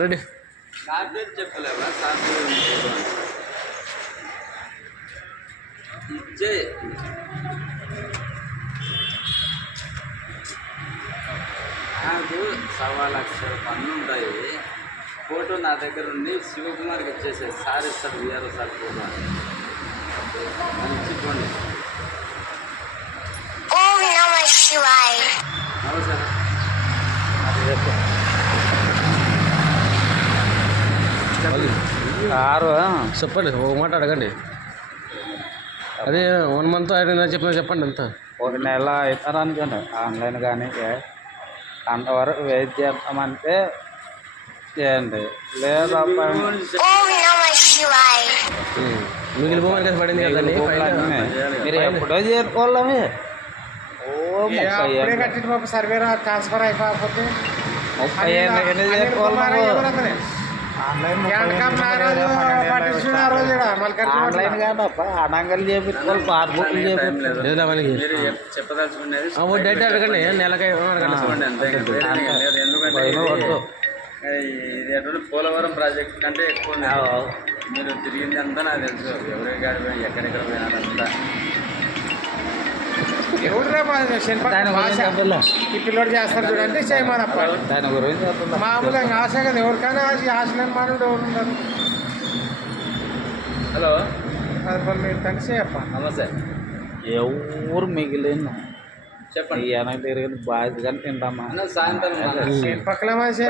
Ready నా పేరు చెప్పలేవా sir పేరు ఇచ్చే నాకు 1,00,000 పన్ను ఉంటాయి. ఫోటో నా దగ్గర ఉండి శివకుమార్కి ఇచ్చేసే సార్ ఇస్తాడు వీఆర్ఓ సార్ ఫోటో అని ఇచ్చిపోండి. నమస్తే చెప్పండి, ఒక మాట అడగండి. అదే 1 month అయినా చెప్పండి అంత. ఒక నెల అవుతారు అనుకోండి ఆన్లైన్ కానీ అంతవరకు వెయిట్ చేస్తామంటే చేయండి. లేదా మిగిలిన భూమి కలిసి పడింది కదండి. మీరు ఎప్పుడో చేసుకోవాలి. సర్వే ట్రాన్స్ఫర్ అయిపోతే 30 ఏళ్ళకి చేసుకోవాలి. ఆన్లైన్ కాదప్ప అనంగలు చేపించుకోవాలి, పాస్బుక్లు చేపించుకోవాలి. డేట్ అడగండి, నెలకి అడగండి అంతే. ఎందుకంటే ఇది ఎటువంటి పోలవరం ప్రాజెక్ట్ కంటే ఎక్కువ మీరు తిరిగింది అంతా నాకు తెలుసు. ఎవరి గాడి పోయి ఎక్కడెక్కడ పోయినారంతా ఈ పిల్లోడు చేస్తారు చూడండి చేయమనప్ప. దాని గురించి మామూలుగా ఆశ కదా, ఎవరికైనా ఆశ లేని మానవుడు ఎవరు ఉంటారు. హలో మీరు కలిసి చేయప్ప. నమస్తే ఎవరు మిగిలిన చెప్పండి. వెనక తిరిగి బాధ్యతగా తింటామా? సాయంత్రం పక్కన మనిషి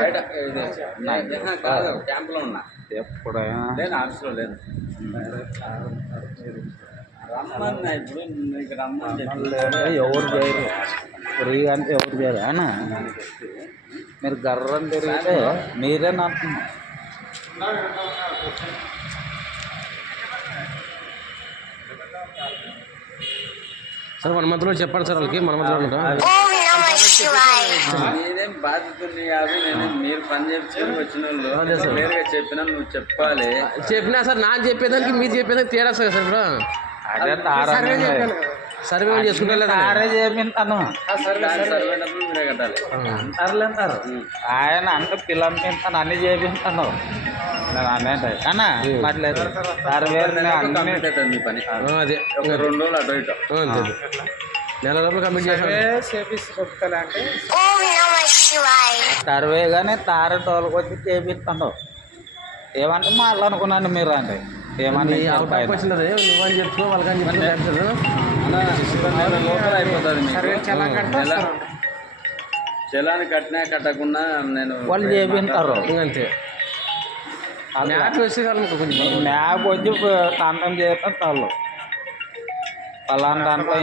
కాదు, క్యాంప్లో ఉన్నా, ఎప్పుడైనా లేదు ఆఫీస్లో లేదు. రమ్మన్నా ఇప్పుడు నీకు రమ్మని ఎవరు చేయరు, ఫ్రీగా అంటే ఎవరు చేయరు. అనా మీరు గర్రం తిరిగితే మీరే నడుతున్నా. సార్ 1 month చెప్పండి సార్ వాళ్ళకి. 1 month నేనేం బాధ్యత కాదు. నేనేం మీరు పని చేయించుకొని వచ్చిన వాళ్ళు క్లియర్గా చెప్పినా నువ్వు చెప్పాలి. చెప్పినా సార్ నా చెప్పేదానికి మీరు చెప్పేదానికి తేడా సార్. సార్ ఇప్పుడు అదే సర్వే చేసుకుంటా తారే చేపించాను సర్వేటప్పుడు మీరే కట్టాలి అంటారు. ఆయన అంటే పిల్లలు పెంచాను, అన్ని చేపించాను. నేను అన్నీ అన్నా మాట్లేదు సర్వే కంప్లీట్ అవుతుంది మీ పని. అదే ఒక 2 రోజులు అటు ఇటు నెల రోజులు కంప్లీట్ అంటే సర్వే కానీ తారే తోలుకు వచ్చి చేపిస్తాను. ఏమంటే మాట్లాడుకున్నాను మీరు అంటే ఏమన్నా వచ్చినది నువ్వని చెప్తూ వాళ్ళకని చెప్పి లోపల అయిపోతుంది. చలాన్ని కట్టినా కట్టకుండా నేను వాళ్ళు చేపించారు. అంతే మ్యాప్ వచ్చి కొంచెం మ్యాప్ వచ్చి తంతం చేస్తాం వాళ్ళు పలానా దాంట్లో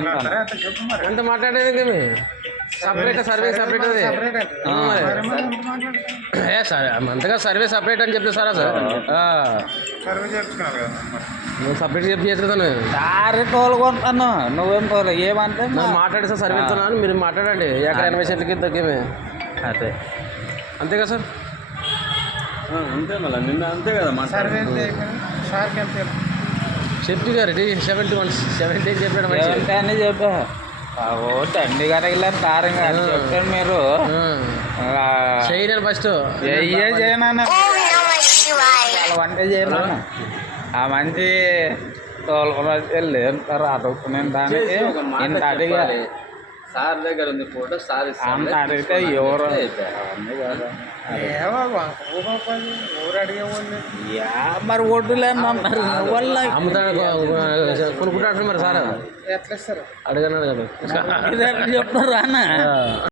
ఎంత మాట్లాడేది సపరేట్ సర్వే సపరేట్ సార్ అంతగా సర్వే సపరేట్ అని చెప్తే సారా సార్ నువ్వు సపరేట్ చెప్పి చేస్తున్నాను. సారే తోలుకుంటాను నువ్వేం తోలు ఏమంటే మాట్లాడే సార్ సర్వే ఇస్తున్నాను, మీరు మాట్లాడండి. ఎక్కడ 80 సెంట్లకి తగ్గేమే అదే అంతే కదా సార్. అంతే మళ్ళీ నిన్న అంతే కదా మా సర్వే చెప్పి గారు 70 చెప్పాడు అని చెప్పా తండ్రి గారికి తారంగా చెప్పాను. మీరు చేయను ఫస్ట్ చేయను వంట చేయను. ఆ మంచి తోలుకొని లేదు అడుగుతున్నాను దానికి ఇంత అడిగా సార్ దగ్గర ఉంది ఫోటో సార్ అంత అడిగితే ఎవరు మరి ఒడ్డులేని అన్నారు వల్ల అమ్ముతాడు కొనుక్కుంటాడు మరి సార్ ఎట్లా ఇస్తారు అడగన్నాడు కదా చెప్తారు అన్న.